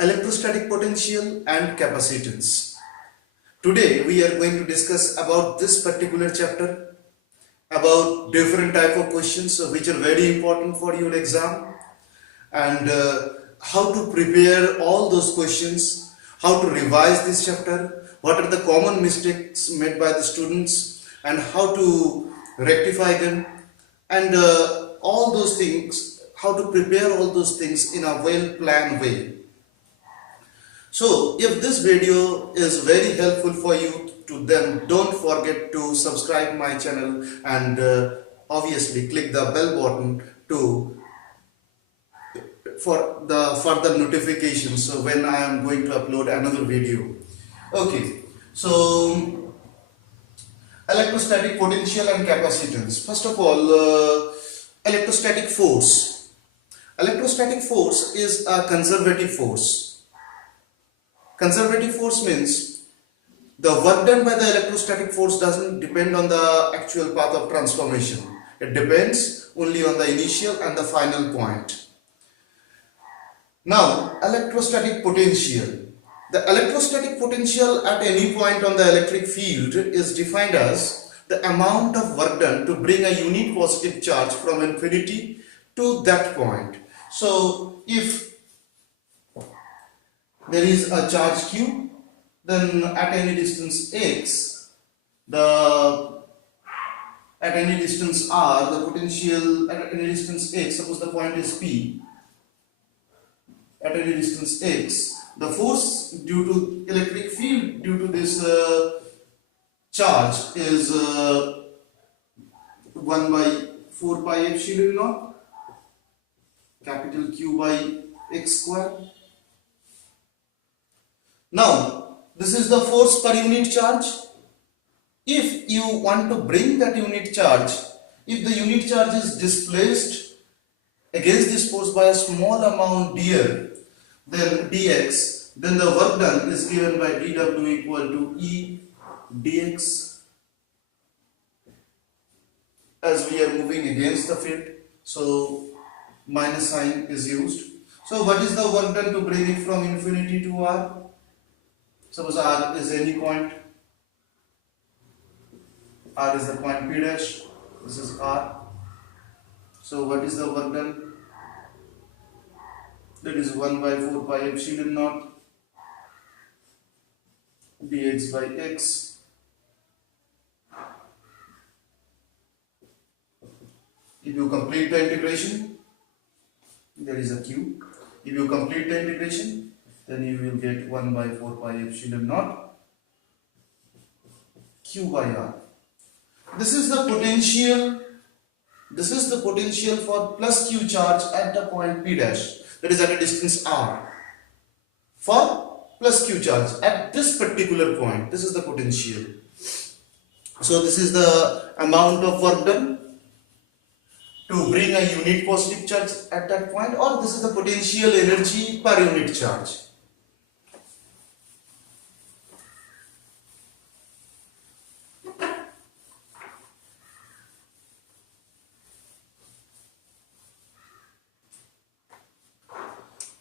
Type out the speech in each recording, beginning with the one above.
Electrostatic potential and capacitance. Today we are going to discuss about this particular chapter, about different type of questions which are very important for your exam, and how to prepare all those questions, how to revise this chapter, what are the common mistakes made by the students and how to rectify them, and all those things, how to prepare all those things in a well planned way. So if this video is very helpful for you, then don't forget to subscribe my channel and obviously click the bell button for the further notifications when I am going to upload another video. Okay, so electrostatic potential and capacitance. First of all, electrostatic force. Electrostatic force is a conservative force. Conservative force means the work done by the electrostatic force doesn't depend on the actual path of transformation. It depends only on the initial and the final point. Now, electrostatic potential. The electrostatic potential at any point on the electric field is defined as the amount of work done to bring a unit positive charge from infinity to that point. So, if there is a charge q, then at any distance x, at any distance r, the potential at any distance x, suppose the point is p, at any distance x, the force due to electric field due to this charge is 1 by 4 pi epsilon naught, capital Q by x square. Now, this is the force per unit charge. If you want to bring that unit charge, if the unit charge is displaced against this force by a small amount dr, then dx, then the work done is given by dw equal to E dx, as we are moving against the field, so minus sign is used. So what is the work done to bring it from infinity to r? Suppose r is any point, r is the point p dash, this is r. So what is the work done? That is 1 by 4 pi epsilon naught dx by x. If you complete the integration, there is a q. If you complete the integration, then you will get 1 by 4 pi epsilon naught q by r. This is the potential. This is the potential for plus q charge at the point p dash, that is at a distance r. For plus q charge at this particular point, this is the potential. So this is the amount of work done to bring a unit positive charge at that point, or this is the potential energy per unit charge.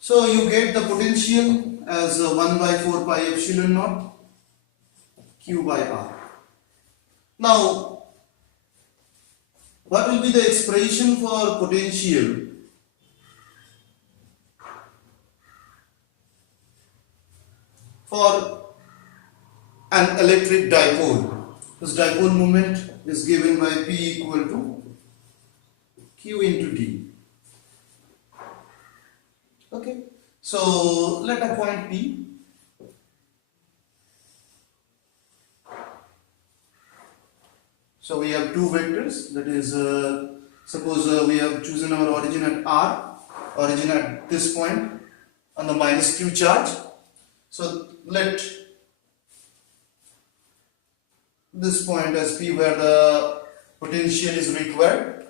So you get the potential as 1 by 4 pi epsilon naught q by r. Now, what will be the expression for potential for an electric dipole? This dipole moment is given by P equal to Q into D. Okay, so let a point P so we have two vectors, that is suppose we have chosen our origin at R, origin at this point on the minus Q charge. So let this point as P where the potential is required.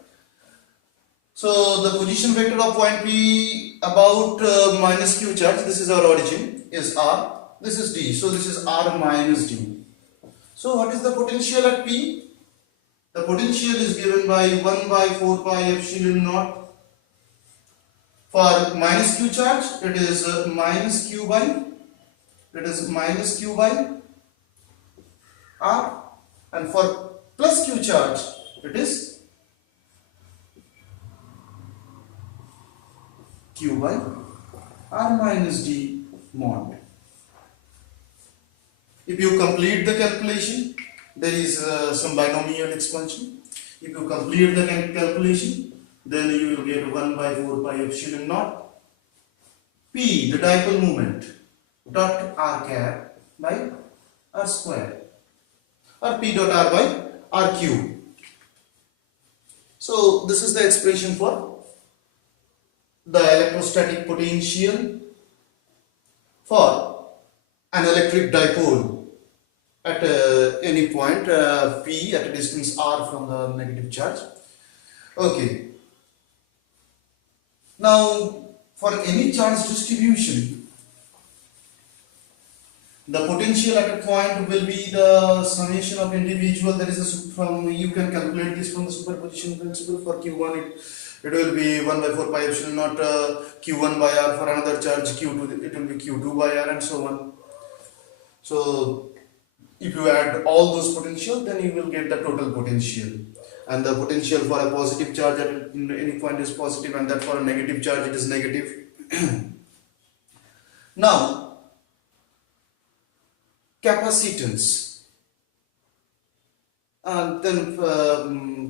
So the position vector of point P about minus Q charge, this is our origin, is R, this is D, so this is R minus D. So what is the potential at P? The potential is given by 1 by 4 pi epsilon naught For minus q charge, it is minus q by r, and for plus q charge, it is q by r minus d mod. If you complete the calculation, there is some binomial expansion. If you complete the calculation, then you will get 1 by 4 pi epsilon naught p, the dipole moment, dot r cap by r square, or p dot r by r cube. So this is the expression for the electrostatic potential for an electric dipole at any point p at a distance r from the negative charge. Okay. Now, for any charge distribution, the potential at a point will be the summation of individual. That is you can calculate this from the superposition principle. For q1, it will be 1 by 4 pi epsilon naught q1 by r. For another charge q2, it will be q2 by r, and so on. So if you add all those potential, then you will get the total potential. And the potential for a positive charge at any point is positive, and that for a negative charge it is negative. Now, capacitance. And then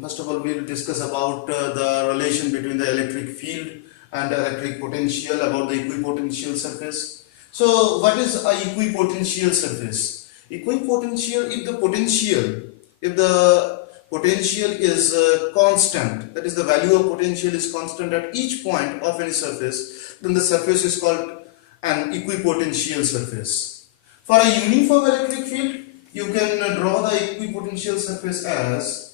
first of all, we will discuss about the relation between the electric field and electric potential, about the equipotential surface. So what is a equipotential surface? Equipotential, if the potential is constant, that is the value of potential is constant at each point of any surface, then the surface is called an equipotential surface. For a uniform electric field, you can draw the equipotential surface as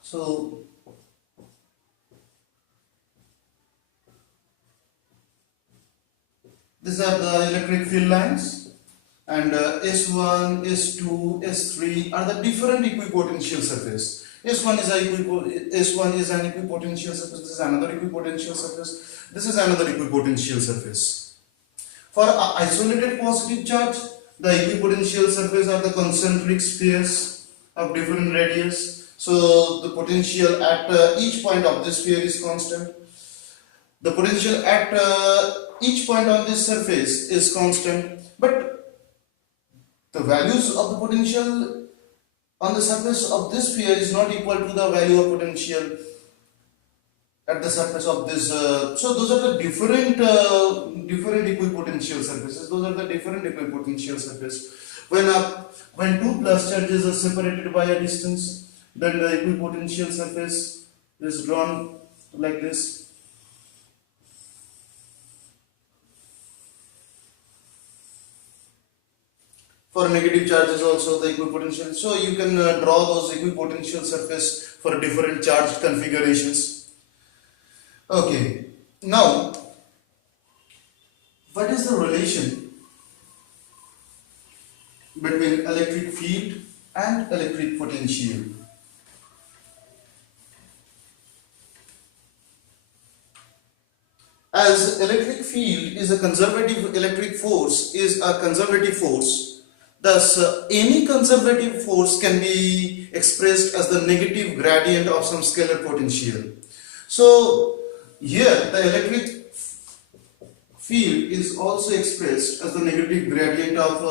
so these are the electric field lines, and S1, S2, S3 are the different equipotential surface. S1 is an equipotential surface. This is another equipotential surface. This is another equipotential surface. For isolated positive charge, the equipotential surface are the concentric spheres of different radius. So the potential at each point of this sphere is constant. The potential at each point on this surface is constant, but the values of the potential on the surface of this sphere is not equal to the value of potential at the surface of this. So those are the different equipotential surfaces. Those are the different equipotential surfaces. When two plus charges are separated by a distance, then the equipotential surface is drawn like this. For negative charges also the equipotential. So you can draw those equipotential surface for different charged configurations. Okay. Now, what is the relation between electric field and electric potential? As electric field is a conservative, electric force is a conservative force, thus any conservative force can be expressed as the negative gradient of some scalar potential. So here the electric field is also expressed as the negative gradient of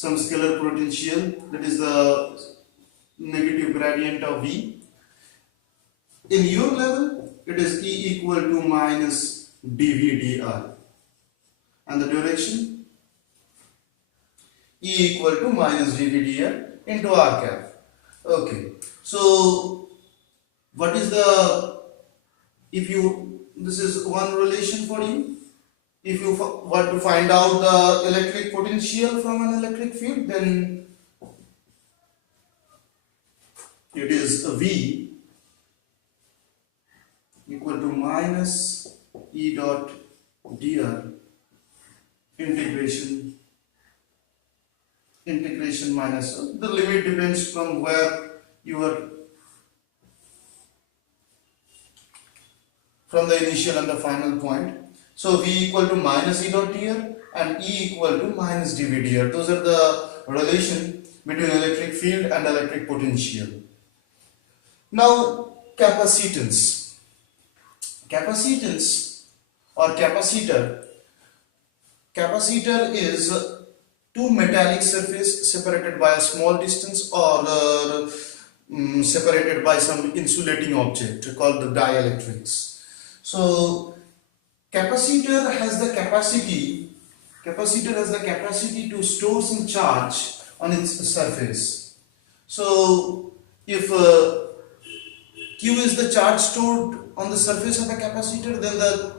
some scalar potential, that is the negative gradient of V. In your level, it is E equal to minus dV dr, and the direction E equal to minus dV dr into r cap. Okay, so what is the, if you, this is one relation for you. If you want to find out the electric potential from an electric field, then it is V equal to minus E dot dr integration minus, the limit depends from where you are, from the initial and the final point. So V equal to minus E dot dr and E equal to minus dV dr. Those are the relation between electric field and electric potential. Now capacitance. Capacitance or capacitor. Capacitor is two metallic surface separated by a small distance or separated by some insulating object called the dielectrics. So capacitor has the capacity to store some charge on its surface. So if Q is the charge stored on the surface of a capacitor, then the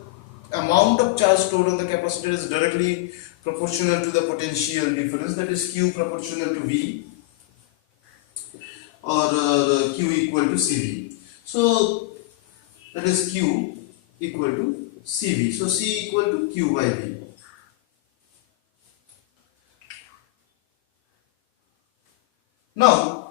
amount of charge stored on the capacitor is directly proportional to the potential difference, that is Q proportional to V, or Q equal to CV. So that is Q equal to CV. So C equal to Q by V. Now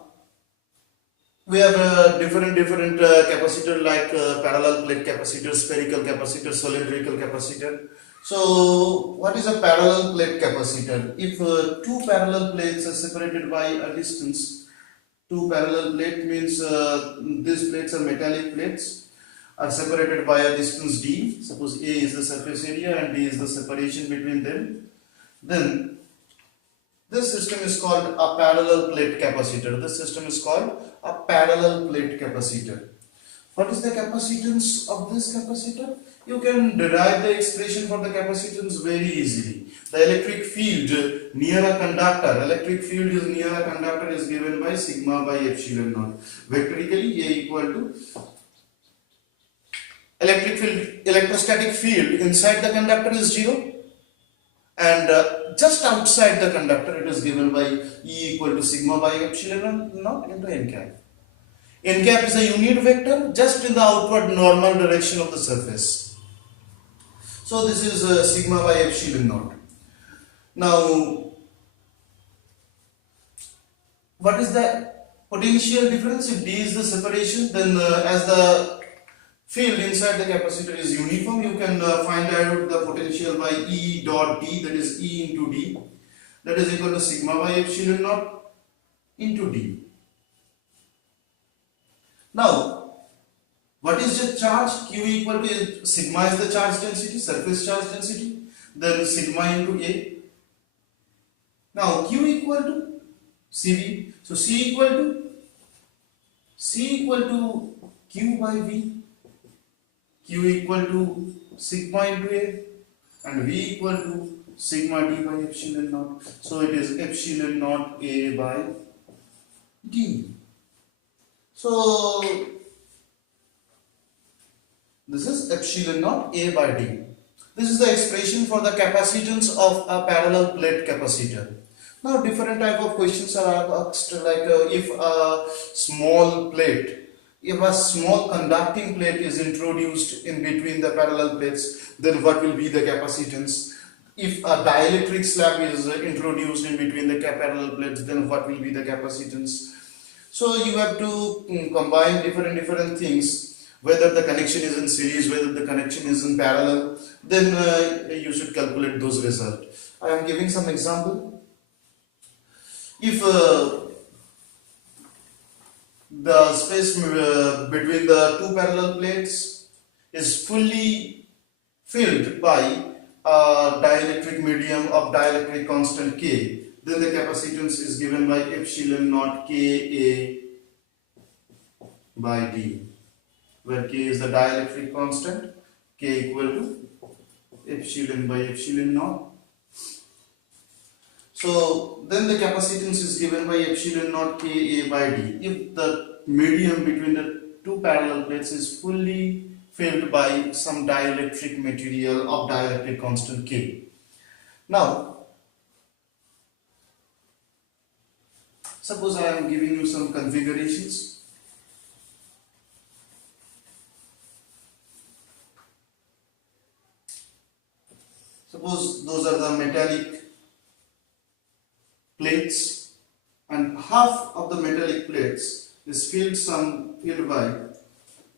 we have different capacitor like parallel plate capacitor, spherical capacitor, cylindrical capacitor. So what is a parallel plate capacitor? If two parallel plates are separated by a distance, two parallel plate means these plates are metallic plates, are separated by a distance d. Suppose A is the surface area and D is the separation between them. Then this system is called a parallel plate capacitor. This system is called a parallel plate capacitor. What is the capacitance of this capacitor? You can derive the expression for the capacitance very easily. The electric field near a conductor, is given by sigma by epsilon naught. Vectorically, A equal to electrostatic field inside the conductor is 0, and just outside the conductor it is given by E equal to sigma by epsilon naught into n cap. N cap is a unit vector just in the outward normal direction of the surface. So this is sigma by epsilon naught. Now what is the potential difference? If D is the separation, then as the field inside the capacitor is uniform, you can find out the potential by E dot D, that is E into D, that is equal to sigma by epsilon naught into D. Now what is the charge? Q equal to sigma is the charge density, surface charge density, then sigma into A. Now Q equal to CV, so C equal to Q by V, Q equal to sigma into A, and V equal to sigma D by epsilon naught. So it is epsilon naught A by D. So this is epsilon naught A by D. This is the expression for the capacitance of a parallel plate capacitor. Now different type of questions are asked, like if a small conducting plate is introduced in between the parallel plates, then what will be the capacitance? If a dielectric slab is introduced in between the parallel plates, then what will be the capacitance? So you have to combine different things, whether the connection is in series, whether the connection is in parallel, then you should calculate those results. I am giving some example. If the space between the two parallel plates is fully filled by a dielectric medium of dielectric constant K, Then the capacitance is given by epsilon naught Ka by D, where K is the dielectric constant, K equal to epsilon by epsilon naught. So then the capacitance is given by epsilon naught Ka by D if the medium between the two parallel plates is fully filled by some dielectric material of dielectric constant K. Now, suppose I am giving you some configurations. Suppose those are the metallic plates, and half of the metallic plates is filled by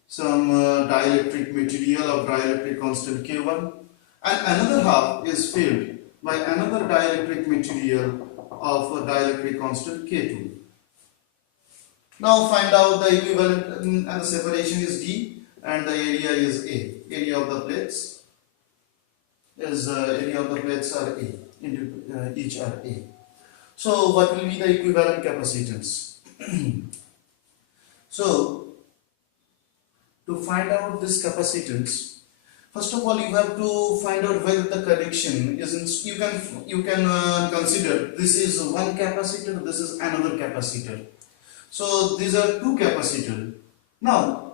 some dielectric material of dielectric constant K1, and another half is filled by another dielectric material of a dielectric constant K2. Now find out the equivalent, and the separation is D and the area is A. Area of the plates is area of the plates are A, into each are A. So what will be the equivalent capacitance? So to find out this capacitance, first of all you have to find out whether the connection is in, you can consider this is one capacitor, this is another capacitor. So these are two capacitors. Now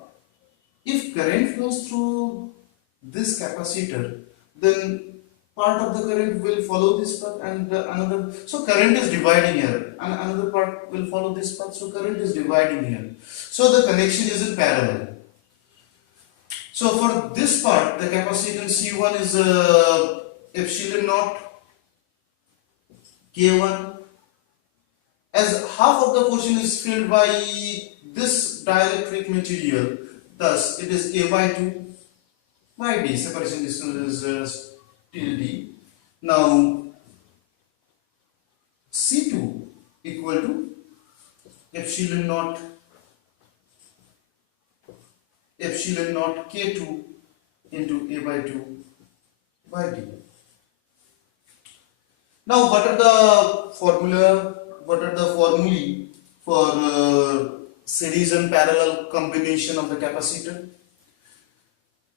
if current flows through this capacitor, then part of the current will follow this path and another, so current is dividing here, and another part will follow this path, so current is dividing here. So the connection is in parallel. So for this part, the capacitance C1 is epsilon naught K1, as half of the portion is filled by this dielectric material, thus it is A by 2 by D, separation distance is till D. Now C2 equal to epsilon naught K2 into A by 2 by D. Now what are the formulae for series and parallel combination of the capacitor?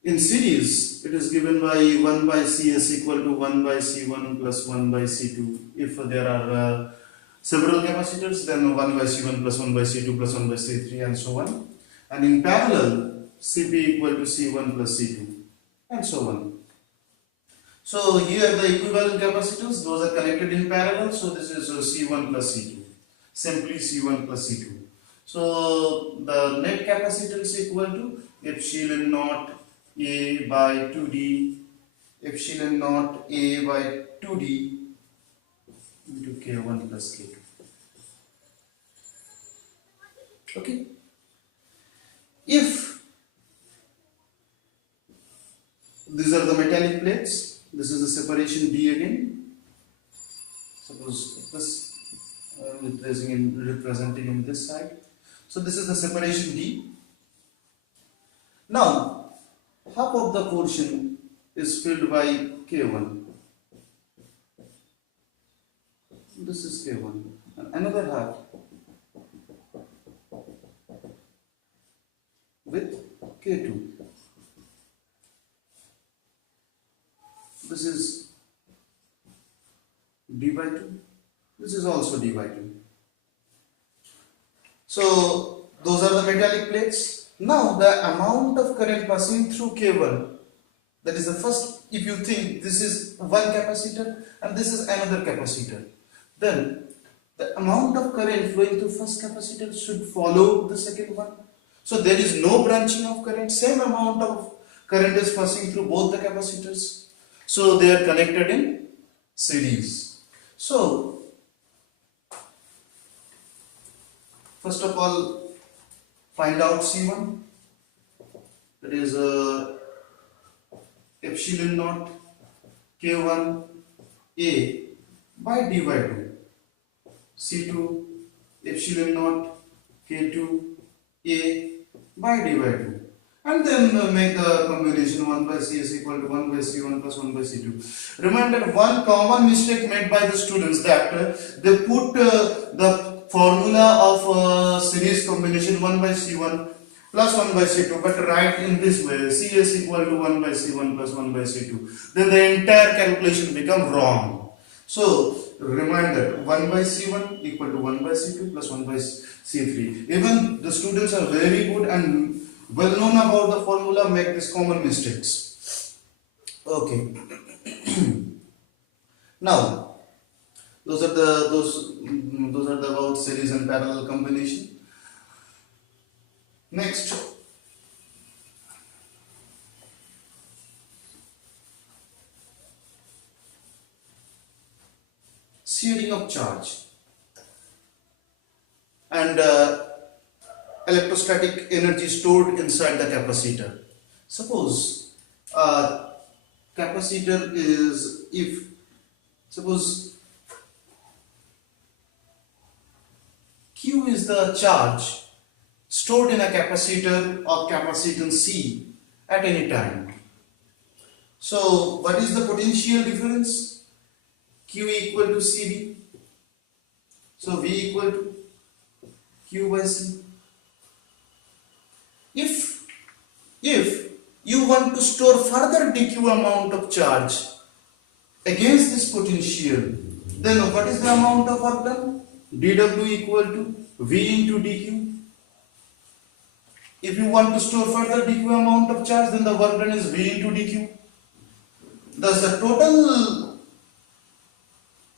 In series, it is given by 1 by Cs equal to 1 by C1 plus 1 by C2. If there are several capacitors, then 1 by C1 plus 1 by C2 plus 1 by C3 and so on. And in parallel, Cp equal to C1 plus C2 and so on. So here the equivalent capacitors, those are connected in parallel. So this is C1 plus C2, simply C1 plus C2. So the net capacitance equal to epsilon naught A by 2D, epsilon naught A by 2D into K1 plus K2. Okay. If these are the metallic plates, this is the separation D again. Suppose this representing in this side. So this is the separation D. Now half of the portion is filled by K1. This is K1, and another half with K2. This is D by 2. This is also D by 2. So those are the metallic plates. Now the amount of current passing through K1, that is the first, if you think this is one capacitor and this is another capacitor, then the amount of current flowing through first capacitor should follow the second one. So there is no branching of current, same amount of current is passing through both the capacitors. So they are connected in series. So first of all, find out C1, that is epsilon naught K1 A by D by 2, C2 epsilon naught K2 A by D by 2. and then make a combination 1 by C is equal to 1 by C1 plus 1 by C2. Remember that one common mistake made by the students that they put the formula of series combination 1 by C1 plus 1 by C2 but write in this way, C is equal to 1 by C1 plus 1 by C2. Then the entire calculation become wrong. So remind that 1 by C1 equal to 1 by C2 plus 1 by C3. Even the students are very good and well known about the formula, make these common mistakes. Okay. Now those are the about series and parallel combination. Next, sharing of charge and electrostatic energy stored inside the capacitor. Suppose capacitor is, suppose Q is the charge stored in a capacitor of capacitance C at any time. So what is the potential difference? Q equal to CV. So V equal to Q by C. If you want to store further dq amount of charge against this potential, then what is the amount of work done? dW equal to V into dq. If you want to store further dq amount of charge, then the work done is V into dq. Thus the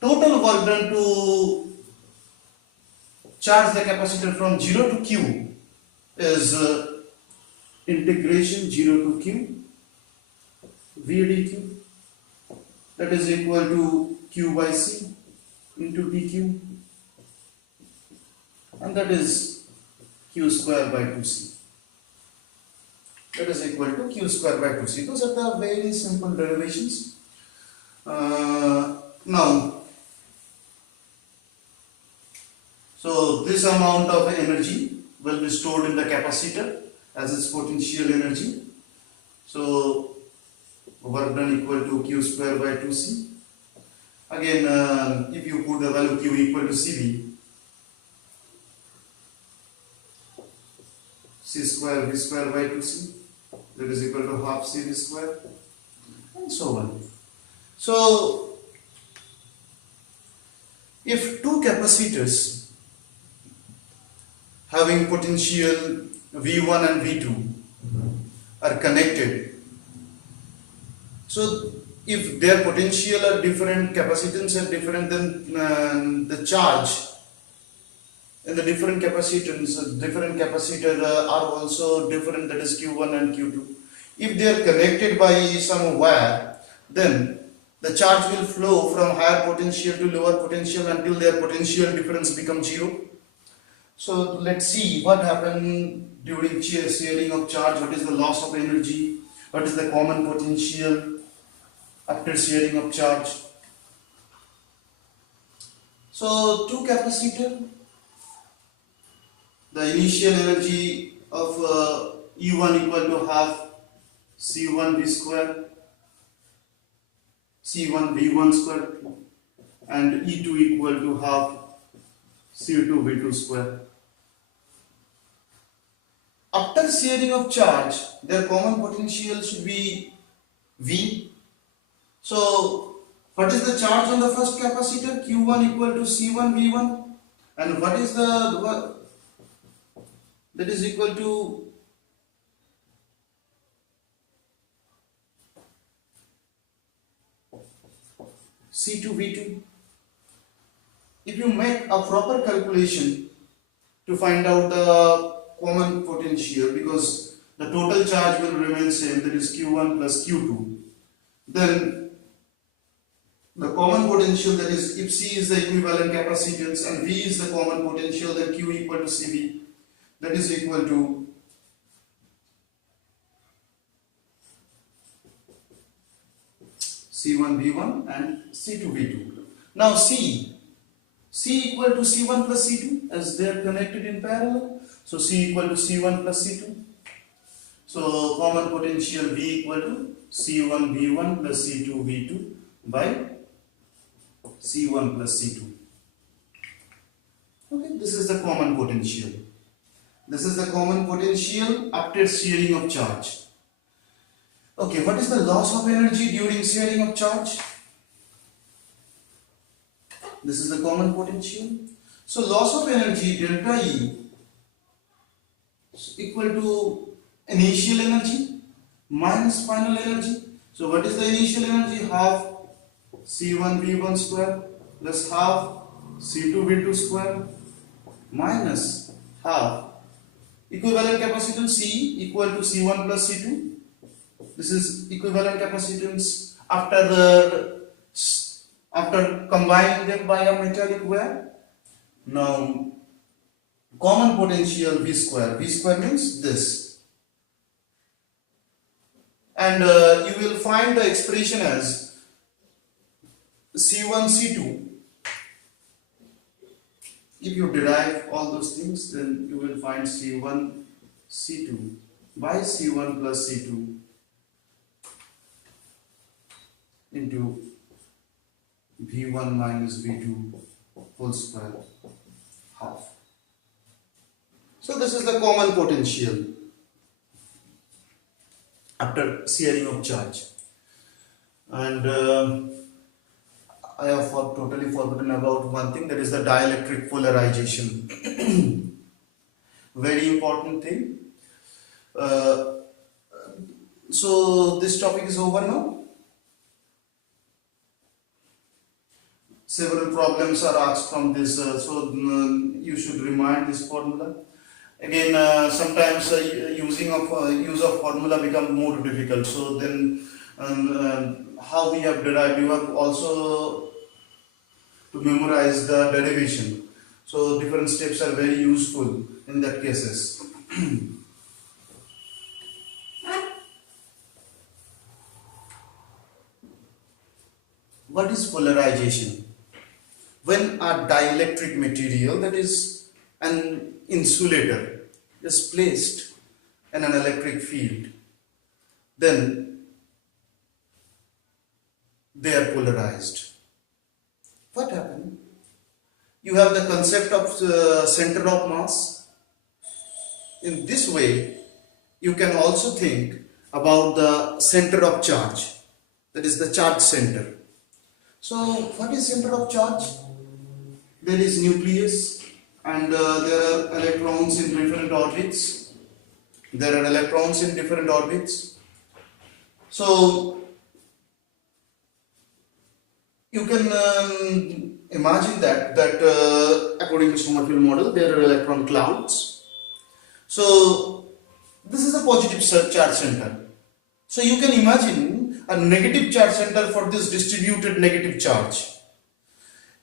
total work done to charge the capacitor from 0 to Q is integration 0 to Q V dq, that is equal to Q by C into dq, and that is Q square by 2C. That is equal to Q square by 2C. Those are the very simple derivations. Now, so this amount of energy will be stored in the capacitor as its potential energy. So work done equal to Q square by 2C. Again, if you put the value Q equal to CV, C square V square by 2C, that is equal to half CV square, and so on. So if two capacitors having potential V1 and V2 are connected, so if their potential are different, capacitance are different, then the charge in the different capacitors, different capacitor are also different, that is Q1 and Q2. If they are connected by some wire, then the charge will flow from higher potential to lower potential until their potential difference becomes 0. So let's see what happened during sharing of charge. What is the loss of energy? What is the common potential after sharing of charge? So two capacitor, the initial energy of E1 equal to half C1 V square, C1 V1 square, and E2 equal to half C2 V2 square. After sharing of charge, their common potential should be V. So what is the charge on the first capacitor? Q1 equal to C1 V1, and what is the that is equal to C2 V2. If you make a proper calculation to find out the common potential, because the total charge will remain same, that is Q1 plus Q2, then the common potential, that is if C is the equivalent capacitance and V is the common potential, then Q equal to CV, that is equal to C1 V1 and C2 V2. Now C equal to C1 plus C2, as they are connected in parallel. So C equal to C1 plus C2. So common potential V equal to C1 V1 plus C2 V2 by C1 plus C2. Okay, this is the common potential. This is the common potential after sharing of charge. Okay, what is the loss of energy during sharing of charge? This is the common potential. So loss of energy delta E is equal to initial energy minus final energy. So what is the initial energy? Half C1 V1 square plus half C2 V2 square minus half equivalent capacitance C equal to C1 plus C2. This is equivalent capacitance after combining them by a metallic wire. Now common potential V square. V square means this. And you will find the expression as C1 C2. If you derive all those things, then you will find C1 C2 by C1 plus C2 into V1 minus V2 whole square half. So this is the common potential after sharing of charge. And I have totally forgotten about one thing, that is the dielectric polarization. Very important thing. So this topic is over now. Several problems are asked from this, so you should remind this formula. Again, sometimes use of formula become more difficult. So then, how we have derived, you have also to memorize the derivation. So different steps are very useful in that cases. What is polarization? When a dielectric material, that is an insulator, is placed in an electric field, then they are polarized. What happened? You have the concept of center of mass. In this way, you can also think about the center of charge, that is the charge center. So what is center of charge? There is nucleus, and there are electrons in different orbits. So you can imagine that according to Sommerfeld model, there are electron clouds. So this is a positive charge center. So you can imagine a negative charge center for this distributed negative charge.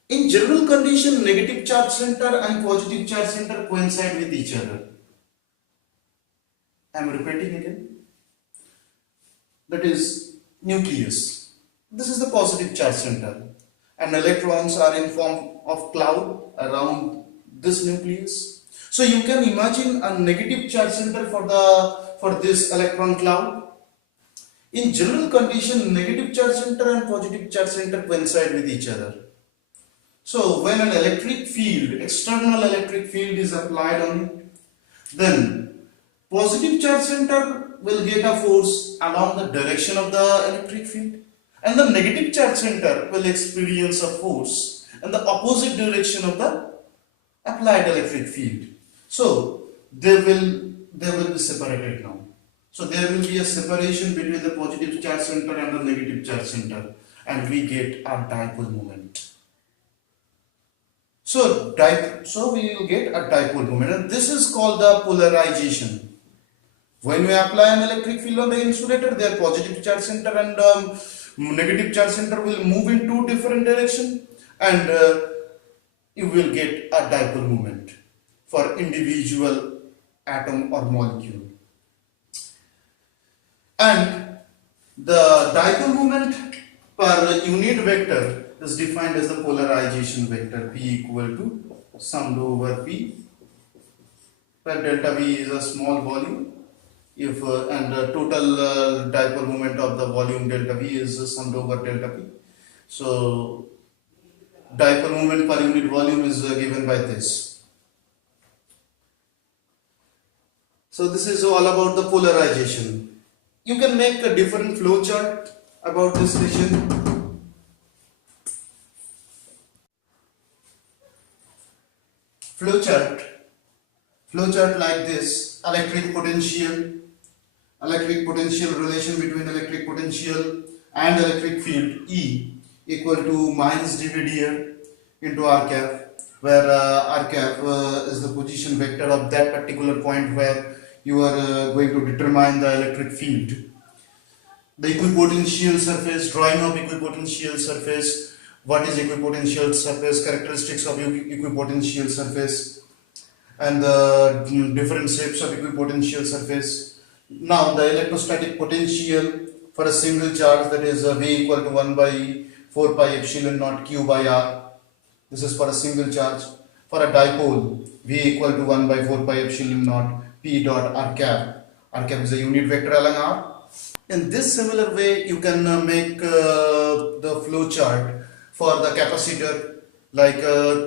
In general condition, negative charge center and positive charge center coincide with each other. I am repeating again. That is nucleus. This is the positive charge center, and electrons are in form of cloud around this nucleus. So you can imagine a negative charge center for this electron cloud. In general condition, negative charge center and positive charge center coincide with each other. So when an electric field, external electric field is applied on it, then positive charge center will get a force along the direction of the electric field, and the negative charge center will experience a force in the opposite direction of the applied electric field. So they will be separated now. So there will be a separation between the positive charge center and the negative charge center, and we get a dipole moment. So we will get a dipole moment, and this is called the polarization. When we apply an electric field on the insulator, their positive charge center and negative charge center will move in two different directions, and you will get a dipole moment for individual atom or molecule. And the dipole moment per unit vector is defined as the polarization vector, P equal to summed over P, where delta V is a small volume if and total dipole moment of the volume delta V is summed over delta P. So dipole moment per unit volume is given by this. So this is all about the polarization. You can make a different flow chart about this region. Flow chart like this: electric potential relation between electric potential and electric field E equal to minus dV into r cap, where r cap is the position vector of that particular point where you are going to determine the electric field. The equipotential surface, drawing of equipotential surface. What is equipotential surface? Characteristics of equipotential surface and the different shapes of equipotential surface. Now the electrostatic potential for a single charge, that is V equal to 1 by 4 pi epsilon naught Q by R. This is for a single charge. For a dipole, V equal to 1 by 4 pi epsilon naught P dot R cap. R cap is a unit vector along R. In this similar way, you can make the flow chart for the capacitor, like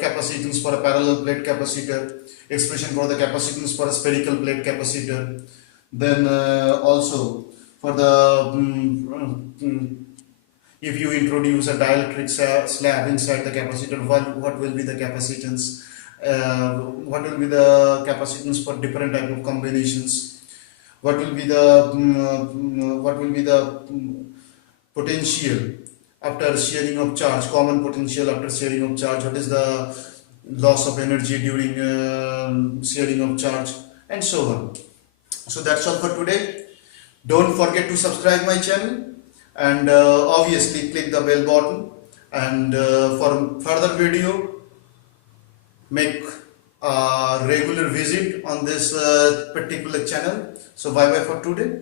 capacitance for a parallel plate capacitor, expression for the capacitance for a spherical plate capacitor. Then also for the if you introduce a dielectric slab inside the capacitor, what will be the capacitance? What will be the capacitance for different type of combinations? What will be the potential after sharing of charge, common potential after sharing of charge? What is the loss of energy during sharing of charge, and so on. So that's all for today. Don't forget to subscribe my channel, and obviously click the bell button, and for further video make a regular visit on this particular channel. So bye bye for today.